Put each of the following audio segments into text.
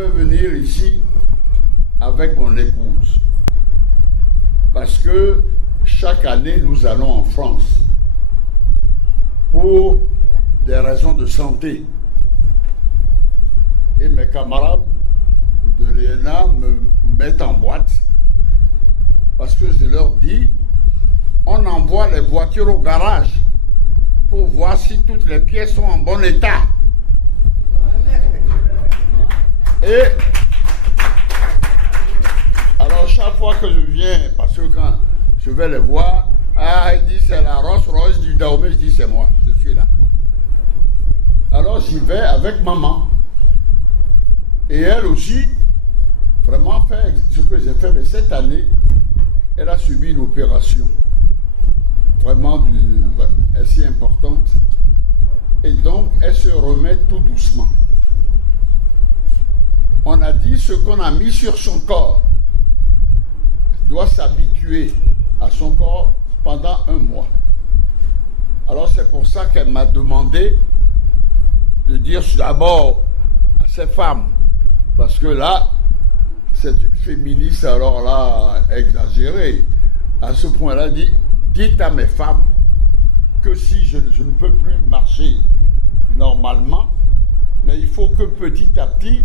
devais venir ici avec mon épouse. Parce que chaque année, nous allons en France pour des raisons de santé. Et mes camarades de l'ENA me mettent en boîte parce que je leur dis, on envoie les voitures au garage pour voir si toutes les pièces sont en bon état. Et alors chaque fois que je viens, parce que quand je vais les voir, il dit c'est la Rolls-Royce du Dahomey, je dis c'est moi, je suis là. Alors j'y vais avec maman. Et elle aussi, vraiment fait ce que j'ai fait, mais cette année, elle a subi une opération vraiment assez importante. Et donc, elle se remet tout doucement. On a dit ce qu'on a mis sur son corps doit s'habituer à son corps pendant 1 mois. Alors c'est pour ça qu'elle m'a demandé de dire d'abord à ces femmes, parce que là, c'est une féministe, alors là, exagérée. À ce point-là, elle dit, dites à mes femmes que si je ne peux plus marcher normalement, mais il faut que petit à petit,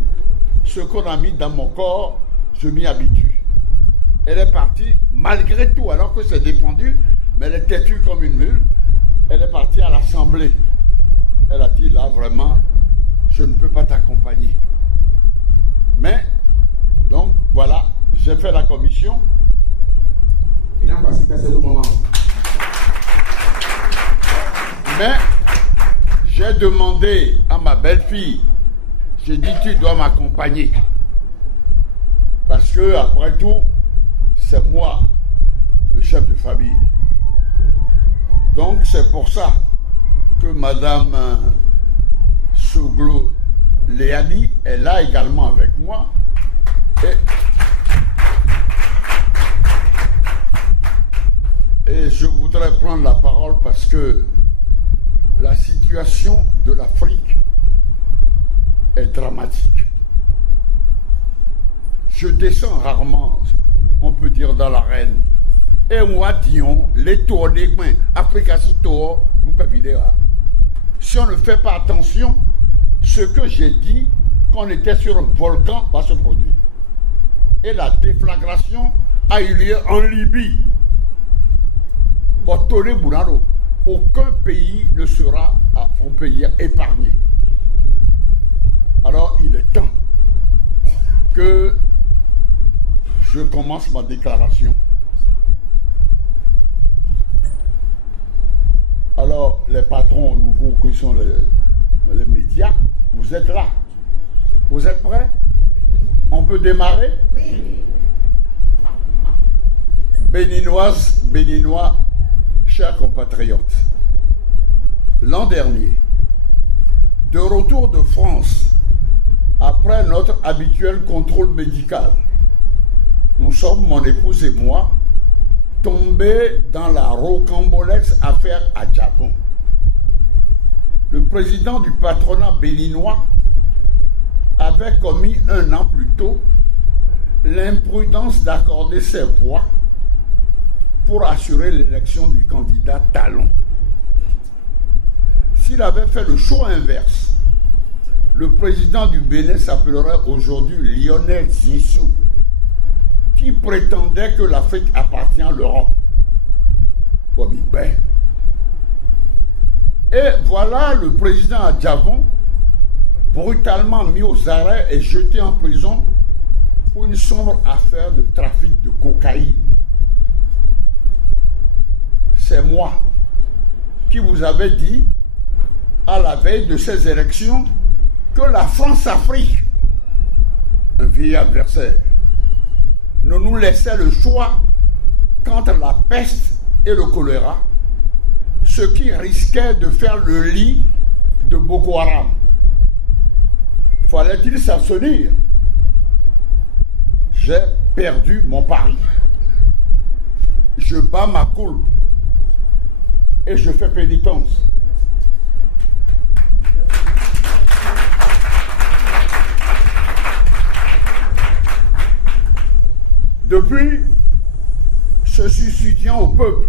ce qu'on a mis dans mon corps, je m'y habitue. Elle est partie, malgré tout, alors que c'est défendu, mais elle est têtue comme une mule. Elle est partie à l'Assemblée. Elle a dit, là, vraiment, je ne peux pas t'accompagner. Mais, donc, voilà, j'ai fait la commission. Et là, voici c'est le moment. Mais, j'ai demandé à ma belle-fille, j'ai dit, tu dois m'accompagner. Parce que, après tout, c'est moi, le chef de famille. Donc, c'est pour ça que Madame Soglo Léani est là également avec moi. Et je voudrais prendre la parole parce que la situation de l'Afrique est dramatique. Je descends rarement, on peut dire, dans l'arène. Et moi, disons, les tournées, Africa Cito, nous pas vidéo. Si on ne fait pas attention, ce que j'ai dit, qu'on était sur un volcan, va se produire. Et la déflagration a eu lieu en Libye. Aucun pays ne sera un pays épargné. Alors, il est temps que je commence ma déclaration. Alors, les patrons nouveaux qui sont les médias, vous êtes là. Vous êtes prêts? On peut démarrer? Oui. Béninoises, Béninois, chers compatriotes, l'an dernier, de retour de France, après notre habituel contrôle médical, nous sommes, mon épouse et moi, tombés dans la rocambolesque affaire Adjavon. Le président du patronat béninois avait commis 1 an plus tôt l'imprudence d'accorder ses voix pour assurer l'élection du candidat Talon. S'il avait fait le choix inverse, le président du Bénin s'appellerait aujourd'hui Lionel Zinsou, qui prétendait que l'Afrique appartient à l'Europe. Et voilà le président Adjavon, brutalement mis aux arrêts et jeté en prison pour une sombre affaire de trafic de cocaïne. C'est moi qui vous avais dit, à la veille de ces élections, que la France-Afrique, un vieil adversaire, ne nous laissait le choix qu'entre la peste et le choléra, ce qui risquait de faire le lit de Boko Haram. Fallait-il s'abstenir? J'ai perdu mon pari. Je bats ma coulpe et je fais pénitence. Depuis ce soutien au peuple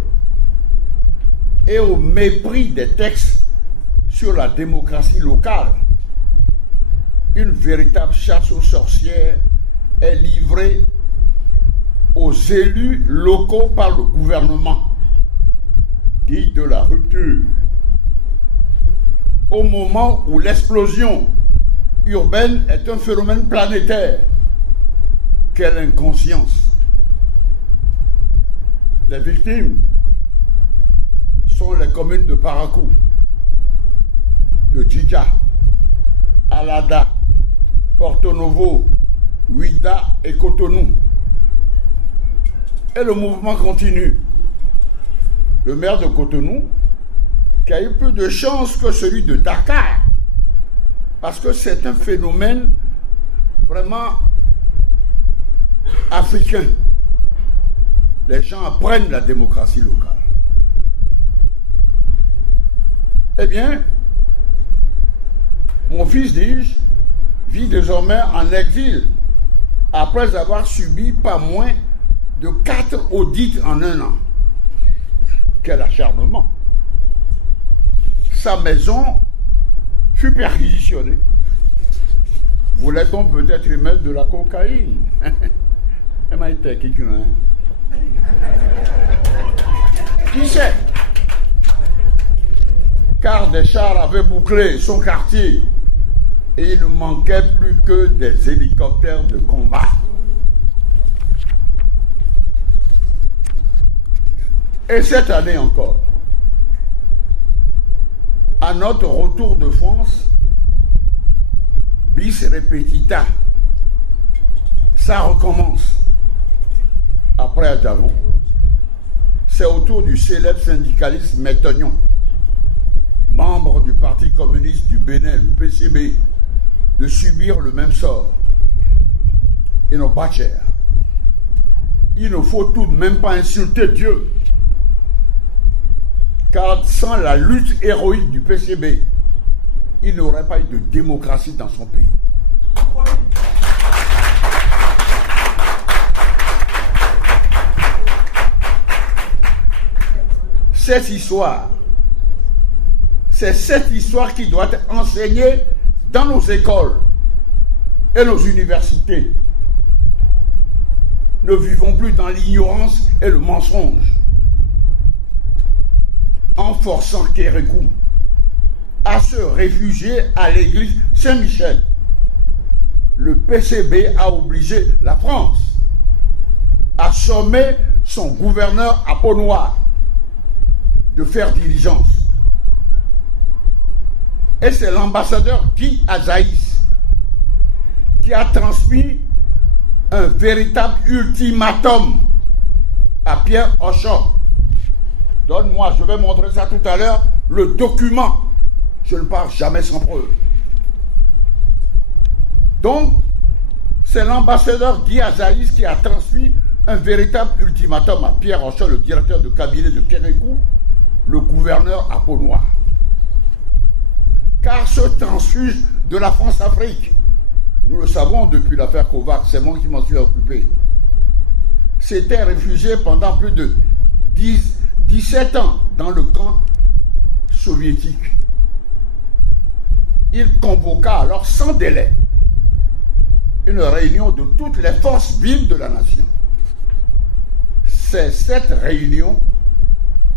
et au mépris des textes sur la démocratie locale, une véritable chasse aux sorcières est livrée aux élus locaux par le gouvernement, dit de la rupture. Au moment où l'explosion urbaine est un phénomène planétaire, quelle inconscience! Les victimes sont les communes de Parakou, de Djidja, Alada, Porto Novo, Ouida et Cotonou. Et le mouvement continue. Le maire de Cotonou, qui a eu plus de chance que celui de Dakar, parce que c'est un phénomène vraiment africain. Les gens apprennent la démocratie locale. Eh bien, mon fils, dis-je, vit désormais en exil, après avoir subi pas moins de 4 audits en un an. Quel acharnement! Sa maison fut perquisitionnée. Voulait-on peut-être y mettre de la cocaïne? Qui sait? Car des chars avaient bouclé son quartier et il ne manquait plus que des hélicoptères de combat. Et cette année encore, à notre retour de France, bis repetita, ça recommence. Après Adavon, c'est au tour du célèbre syndicaliste Métognon, membre du Parti communiste du Bénin, le PCB, de subir le même sort. Et non pas cher. Il ne faut tout de même pas insulter Dieu. Car sans la lutte héroïque du PCB, il n'y aurait pas eu de démocratie dans son pays. Cette histoire, c'est cette histoire qui doit être enseignée dans nos écoles et nos universités. Ne vivons plus dans l'ignorance et le mensonge. En forçant Kérékou à se réfugier à l'église Saint-Michel, le PCB a obligé la France à sommer son gouverneur à Peau-Noire de faire diligence. Et c'est l'ambassadeur Guy Azaïs qui a transmis un véritable ultimatum à Pierre Ocho. Donne-moi, je vais montrer ça tout à l'heure, le document. Je ne parle jamais sans preuve. Donc, c'est l'ambassadeur Guy Azaïs qui a transmis un véritable ultimatum à Pierre Ocho, le directeur de cabinet de Kérékou, le gouverneur à Peau-Noire. Car ce transfuge de la France-Afrique, nous le savons depuis l'affaire Kovacs, c'est moi qui m'en suis occupé, s'était réfugié pendant plus de 17 ans dans le camp soviétique. Il convoqua alors sans délai une réunion de toutes les forces vives de la nation. C'est cette réunion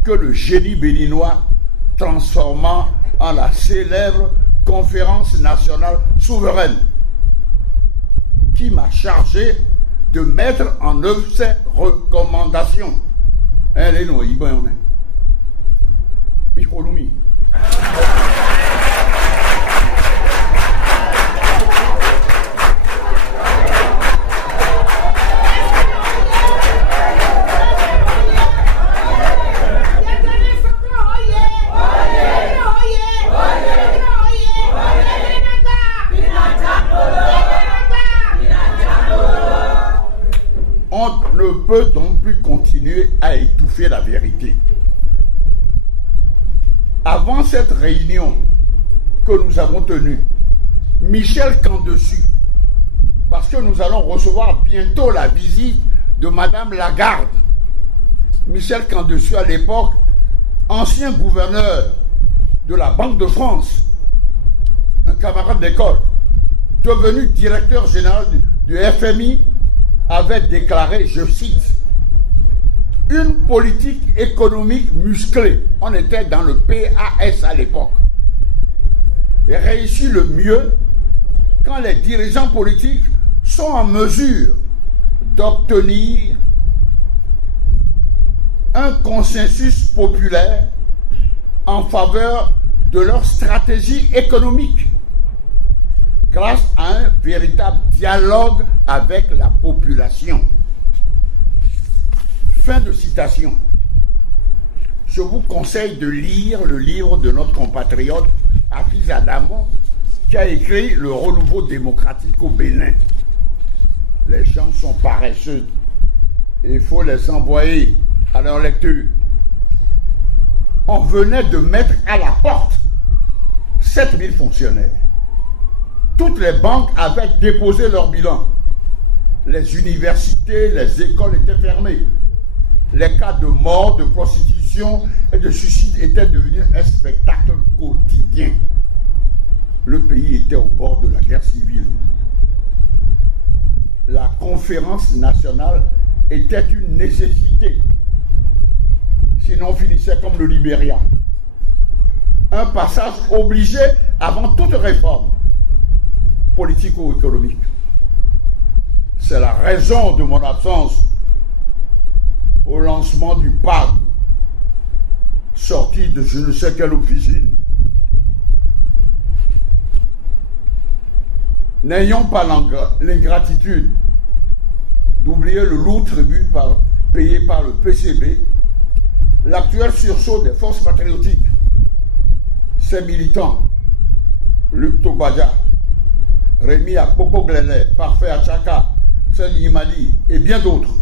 que le génie béninois transforma en la célèbre conférence nationale souveraine qui m'a chargé de mettre en œuvre ces recommandations. On ne peut donc plus continuer à étouffer la vérité. Avant cette réunion que nous avons tenue, Michel Candessu, parce que nous allons recevoir bientôt la visite de Madame Lagarde. Michel Candesu, à l'époque, ancien gouverneur de la Banque de France, un camarade d'école, devenu directeur général du FMI, avait déclaré, je cite, « Une politique économique musclée », on était dans le PAS à l'époque, et réussit le mieux quand les dirigeants politiques sont en mesure d'obtenir un consensus populaire en faveur de leur stratégie économique grâce à un véritable dialogue avec la population. Fin de citation. Je vous conseille de lire le livre de notre compatriote Hafiz Adamon qui a écrit Le renouveau démocratique au Bénin. Les gens sont paresseux. Il faut les envoyer à leur lecture. On venait de mettre à la porte 7000 fonctionnaires. Toutes les banques avaient déposé leur bilan. Les universités, les écoles étaient fermées. Les cas de mort, de prostitution et de suicide étaient devenus un spectacle quotidien. Le pays était au bord de la guerre civile. La conférence nationale était une nécessité. Sinon, on finissait comme le Libéria. Un passage obligé avant toute réforme politico-économique. C'est la raison de mon absence au lancement du PAG, sorti de je ne sais quelle officine. N'ayons pas l'ingratitude d'oublier le lourd tribut payé par le PCB, l'actuel sursaut des forces patriotiques, ses militants, Luc Tobadja, Rémi Akpoko-Glenet, Parfait Achaka, Sani Imali et bien d'autres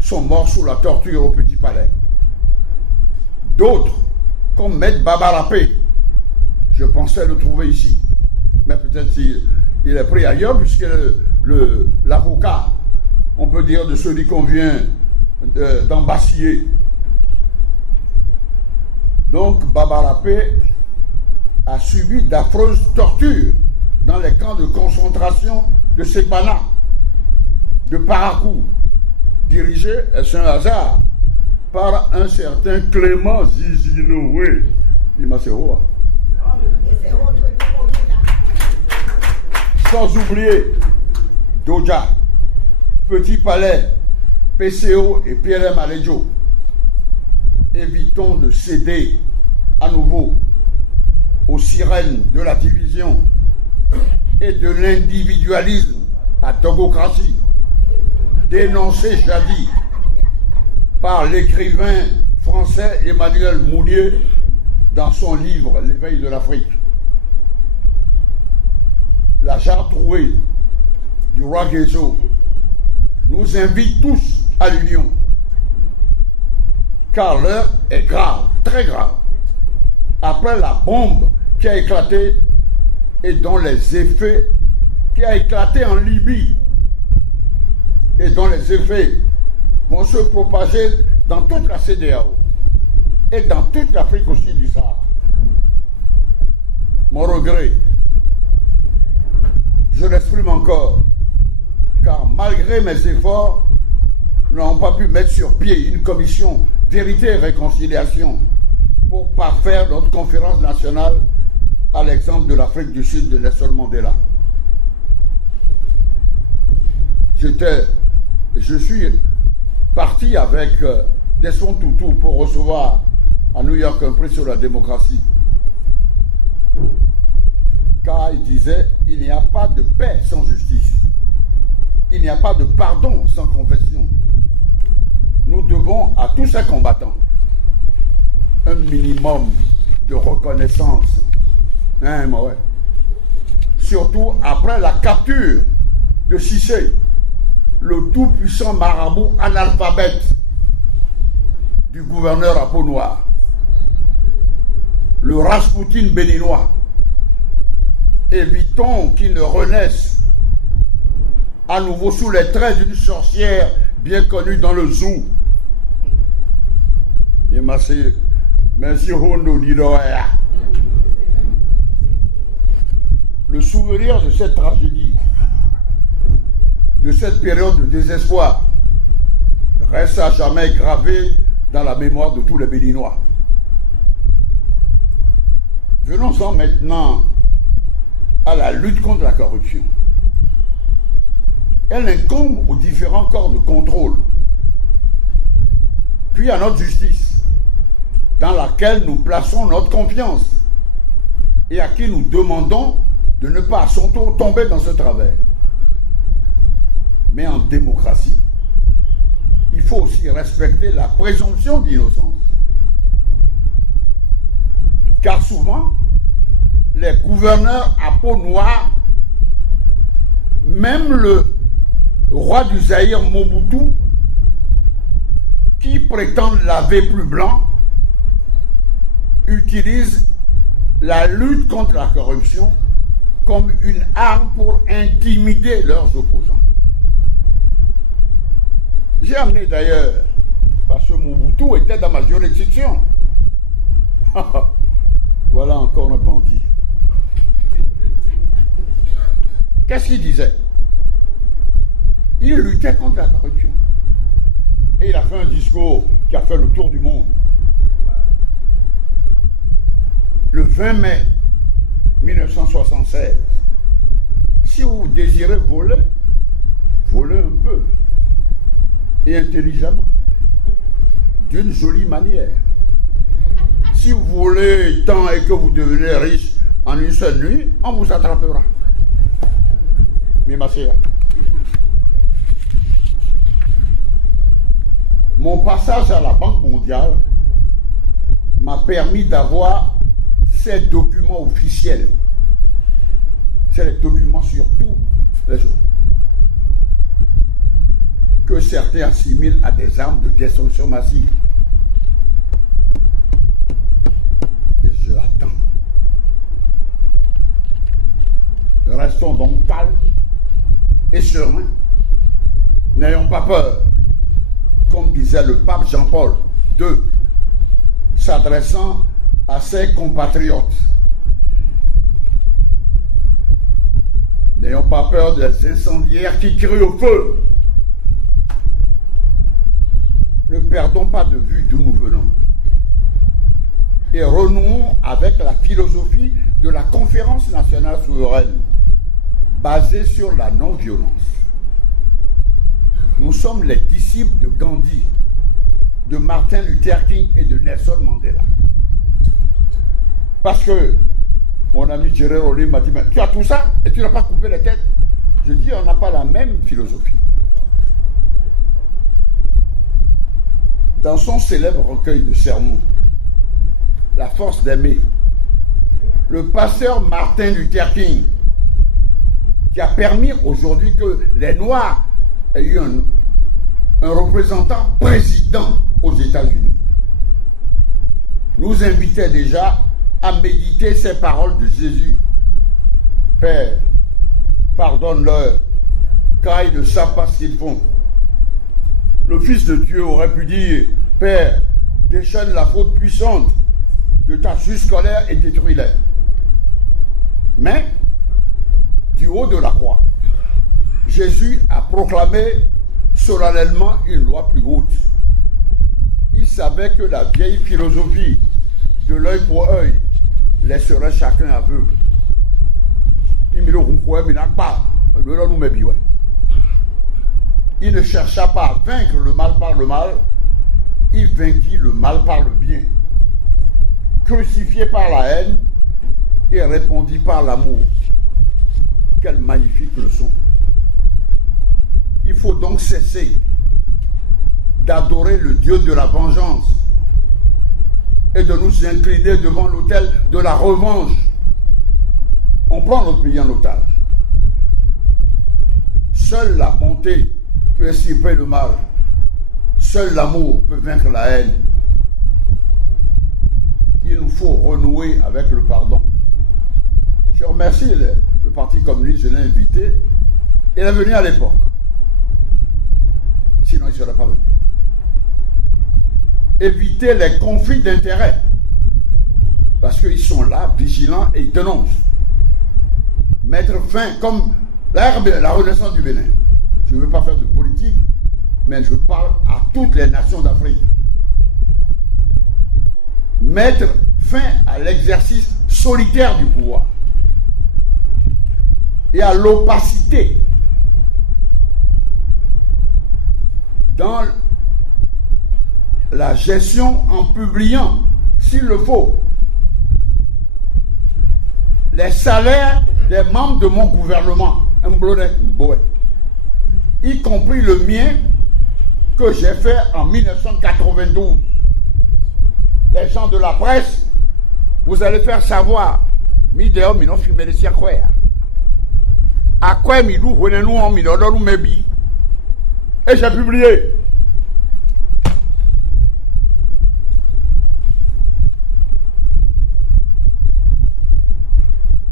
sont morts sous la torture au Petit Palais. D'autres, comme Maître Babarapé, je pensais le trouver ici, mais peut-être il est pris ailleurs puisque l'avocat, on peut dire, de celui qu'on vient d'embasiller. Donc Babarapé a subi d'affreuses tortures dans les camps de concentration de Sekbana, de Parakou, dirigé, c'est un hasard, par un certain Clément Zizinoué. Sans oublier Doja, Petit Palais, PCO et Pierre Maledjo. Évitons de céder à nouveau aux sirènes de la division et de l'individualisme, la togocratie, dénoncée jadis par l'écrivain français Emmanuel Mounier dans son livre L'éveil de l'Afrique. La jarre trouée du roi Guézo nous invite tous à l'union, car l'heure est grave, très grave. Après la bombe qui a éclaté et dont les effets, qui a éclaté en Libye et dont les effets vont se propager dans toute la CEDEAO et dans toute l'Afrique aussi du Sahara. Mon regret, je l'exprime encore, car malgré mes efforts, nous n'avons pas pu mettre sur pied une commission vérité et réconciliation pour parfaire notre conférence nationale à l'exemple de l'Afrique du Sud de Nelson Mandela. Je suis parti avec Desmond Tutu pour recevoir à New York un prix sur la démocratie. Car il disait, il n'y a pas de paix sans justice. Il n'y a pas de pardon sans confession. Nous devons à tous ces combattants un minimum de reconnaissance. Hein, ouais. Surtout après la capture de Cissé, le tout-puissant marabout analphabète du gouverneur à peau noire, le Rasputin béninois. Évitons qu'il ne renaisse à nouveau sous les traits d'une sorcière bien connu dans le zoo. Et merci Hondo Didoya. Le souvenir de cette tragédie, de cette période de désespoir, reste à jamais gravé dans la mémoire de tous les Béninois. Venons-en maintenant à la lutte contre la corruption. Elle incombe aux différents corps de contrôle, puis à notre justice, dans laquelle nous plaçons notre confiance et à qui nous demandons de ne pas à son tour tomber dans ce travers. Mais en démocratie, il faut aussi respecter la présomption d'innocence. Car souvent, les gouverneurs à peau noire, même le roi du Zaïre Mobutu, qui prétendent laver plus blanc, utilisent la lutte contre la corruption comme une arme pour intimider leurs opposants. J'ai amené d'ailleurs, parce que Mobutu était dans ma juridiction. Voilà encore un bandit. Qu'est-ce qu'il disait? Il luttait contre la corruption. Et il a fait un discours qui a fait le tour du monde. Le 20 mai 1976. Si vous désirez voler, volez un peu. Et intelligemment. D'une jolie manière. Si vous voulez tant et que vous devenez riche en une seule nuit, on vous attrapera. Mais ma sœur, mon passage à la Banque mondiale m'a permis d'avoir ces documents officiels. C'est les documents sur tous les jours que certains assimilent à des armes de destruction massive. Et je l'attends. Restons donc calmes et sereins. N'ayons pas peur, comme disait le pape Jean-Paul II, s'adressant à ses compatriotes. N'ayons pas peur des incendiaires qui crient au feu. Ne perdons pas de vue d'où nous venons. Et renouons avec la philosophie de la Conférence nationale souveraine, basée sur la non-violence. Nous sommes les disciples de Gandhi, de Martin Luther King et de Nelson Mandela. Parce que mon ami Jerry Rawlings m'a dit, mais tu as tout ça et tu n'as pas coupé les têtes. Je dis, on n'a pas la même philosophie. Dans son célèbre recueil de sermons, La force d'aimer, le pasteur Martin Luther King, qui a permis aujourd'hui que les Noirs aient eu un représentant président aux États-Unis, nous invitait déjà à méditer ces paroles de Jésus. Père, pardonne-leur, car ils ne savent pas ce qu'ils font. Le Fils de Dieu aurait pu dire, Père, déchaîne la faute puissante de ta juste colère et détruis-les. Mais, du haut de la croix, Jésus a proclamé solennellement une loi plus haute. Il savait que la vieille philosophie de l'œil pour œil laisserait chacun aveugle. Il ne chercha pas à vaincre le mal par le mal, il vainquit le mal par le bien. Crucifié par la haine, il répondit par l'amour. Quelle magnifique leçon! Il faut donc cesser d'adorer le Dieu de la vengeance et de nous incliner devant l'autel de la revanche. On prend notre pays en otage. Seule la bonté peut extirper le mal. Seul l'amour peut vaincre la haine. Il nous faut renouer avec le pardon. Je remercie le Parti communiste, je l'ai invité. Il est venu à l'époque. Sinon, il ne serait pas venu. Éviter les conflits d'intérêts. Parce qu'ils sont là, vigilants, et ils dénoncent. Mettre fin, comme la Renaissance du Bénin. Je ne veux pas faire de politique, mais je parle à toutes les nations d'Afrique. Mettre fin à l'exercice solitaire du pouvoir et à l'opacité dans la gestion en publiant, s'il le faut, les salaires des membres de mon gouvernement, y compris le mien que j'ai fait en 1992. Les gens de la presse, vous allez faire savoir, et j'ai publié.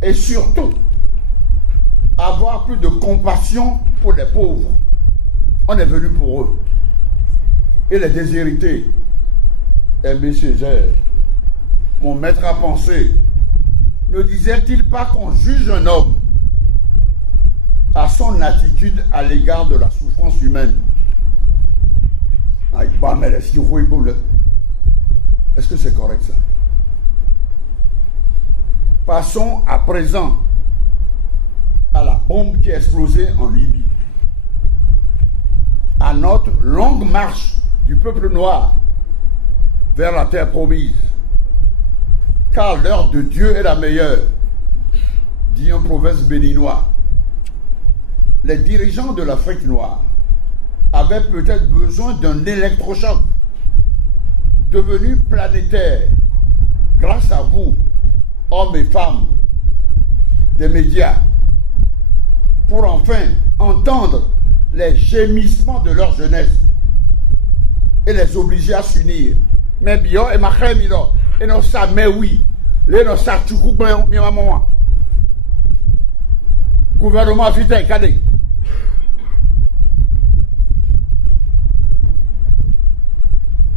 Et surtout, avoir plus de compassion pour les pauvres. On est venu pour eux. Et les déshérités. Aimé Césaire, mon maître à penser, ne disait-il pas qu'on juge un homme à son attitude à l'égard de la souffrance humaine? Est-ce que c'est correct ça? Passons à présent à la bombe qui a explosé en Libye. À notre longue marche du peuple noir vers la terre promise. Car l'heure de Dieu est la meilleure, dit un proverbe béninois. Les dirigeants de l'Afrique noire avaient peut-être besoin d'un électrochoc devenu planétaire grâce à vous, hommes et femmes des médias, pour enfin entendre les gémissements de leur jeunesse et les obliger à s'unir. Mais bien, et ma crème, et non ça, mais oui, les non ça, tu coupes, mi maman. Gouvernement africain, cadé.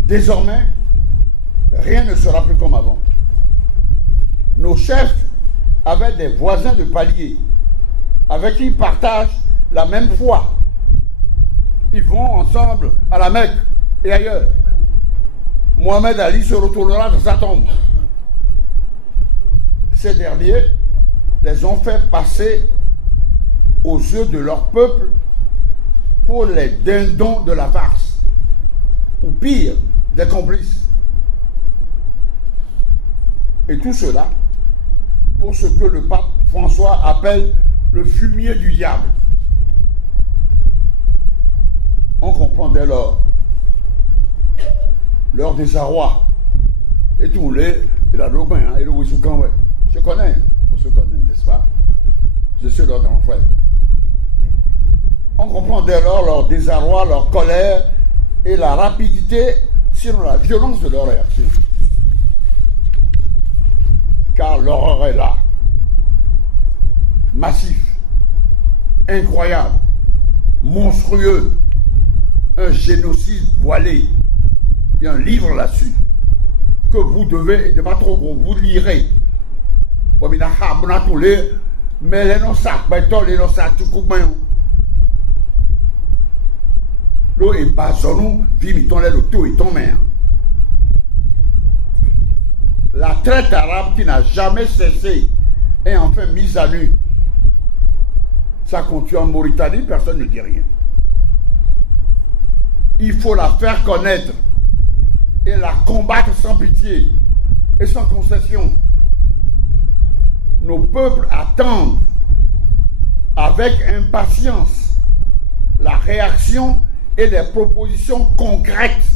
Désormais, rien ne sera plus comme avant. Nos chefs avaient des voisins de palier avec qui ils partagent la même foi. Ils vont ensemble à la Mecque et ailleurs. Mohamed Ali se retournera dans sa tombe. Ces derniers les ont fait passer aux yeux de leur peuple pour les dindons de la farce, ou pire, des complices. Et tout cela pour ce que le pape François appelle le fumier du diable. On comprend dès lors leur désarroi. Et tous les, il a le bain, et le Wissoukan, ouais. Je connais, on se connaît, n'est-ce pas? Je suis leur grand frère. On comprend dès lors leur désarroi, leur colère et la rapidité, sinon la violence de leur réaction. Car l'horreur est là. Massif, incroyable, monstrueux, un génocide voilé. Il y a un livre là-dessus que vous devez, de pas trop gros, vous lirez. Mais les non sacs, les non sacs, tout coupe bien. L'eau est basonou, vimiton les lotos et ton mère. La traite arabe qui n'a jamais cessé est enfin mise à nu. Ça continue en Mauritanie, personne ne dit rien. Il faut la faire connaître et la combattre sans pitié et sans concession. Nos peuples attendent avec impatience la réaction et des propositions concrètes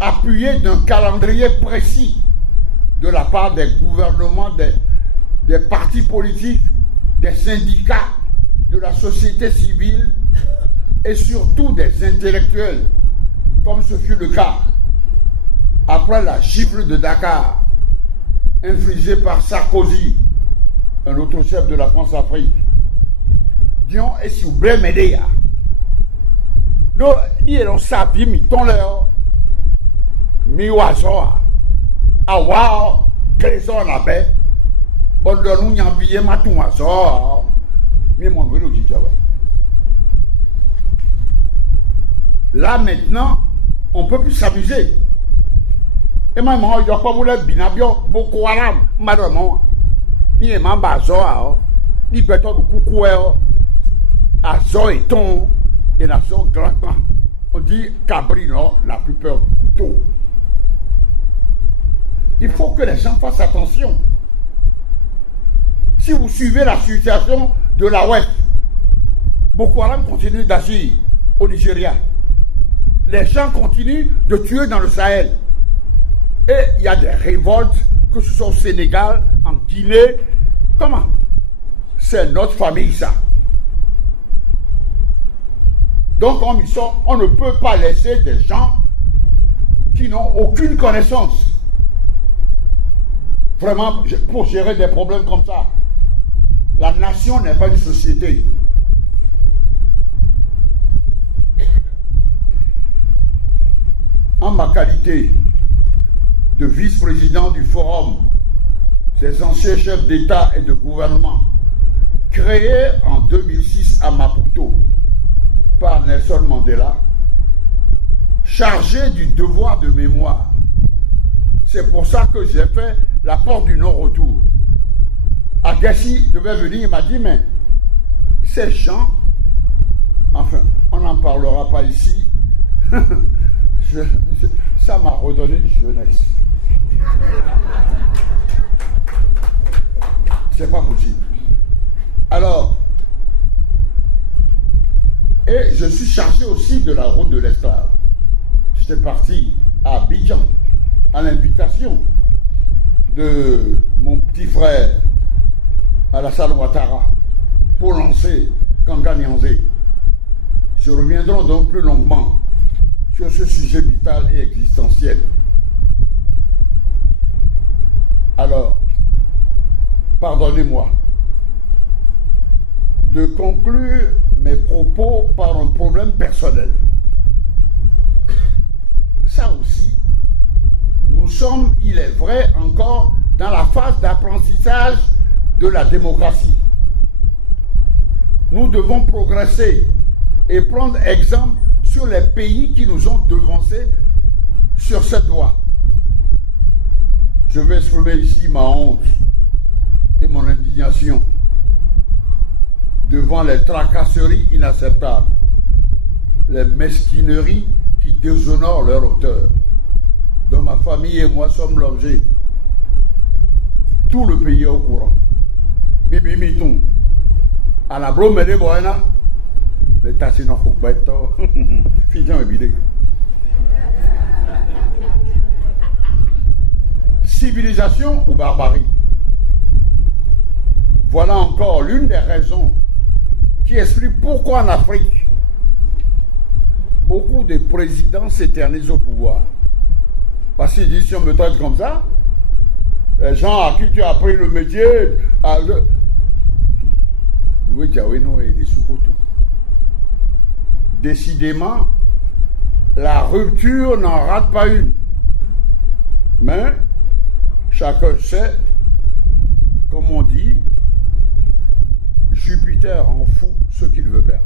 appuyées d'un calendrier précis de la part des gouvernements, des partis politiques, des syndicats, de la société civile et surtout des intellectuels, comme ce fut le cas après la gifle de Dakar infligée par Sarkozy, un autre chef de la France-Afrique. Dion et si vous blâmez, Donc, il y a sa vie, mi ton là, mi oiseau, ah wow, grésor la baie, bon, de nous, y a un billet, ma ton oiseau, mi mon vélo dit, ouais. Là, maintenant, on ne peut plus s'amuser. Et maintenant, il y a pas voulu binabio, Boko Haram, madame, il y a un bazo, il peut être le coucou, à zo et ton, et la zo grand. On dit cabri, non, la plus peur du couteau. Il faut que les gens fassent attention. Si vous suivez la situation de la Ouest, Boko Haram continue d'agir au Nigeria. Les gens continuent de tuer dans le Sahel. Et il y a des révoltes, que ce soit au Sénégal, en Guinée. Comment? C'est notre famille, ça. Donc, on ne peut pas laisser des gens qui n'ont aucune connaissance. Vraiment, pour gérer des problèmes comme ça. La nation n'est pas une société. En ma qualité de vice-président du Forum des anciens chefs d'État et de gouvernement, créé en 2006 à Maputo par Nelson Mandela, chargé du devoir de mémoire. C'est pour ça que j'ai fait la porte du non-retour. Agassi devait venir, il m'a dit, mais ces gens, enfin, on n'en parlera pas ici, ça m'a redonné une jeunesse. C'est pas possible. Alors, et je suis chargé aussi de la route de l'esclave. J'étais parti à Abidjan, à l'invitation de mon petit frère Alassane Ouattara, pour lancer Kanga Nyanzé. Je reviendrai donc plus longuement sur ce sujet vital et existentiel. Alors, pardonnez-moi de conclure mes propos par un problème personnel. Ça aussi, nous sommes, il est vrai, encore dans la phase d'apprentissage de la démocratie. Nous devons progresser et prendre exemple sur les pays qui nous ont devancés sur cette voie. Je vais exprimer ici ma honte et mon indignation devant les tracasseries inacceptables, les mesquineries qui déshonorent leur auteur, dont ma famille et moi sommes l'objet. Tout le pays est au courant. Bibi miton. À la brome de Boena, mais t'as sinon coupetto. Fijan et bidé. Civilisation ou barbarie? Voilà encore l'une des raisons qui explique pourquoi en Afrique, beaucoup de présidents s'éternisent au pouvoir. Parce qu'ils disent, si on me traite comme ça, les gens à qui tu as appris le métier, décidément, la rupture n'en rate pas une. Mais, chacun sait, comme on dit, Jupiter en fout ce qu'il veut perdre.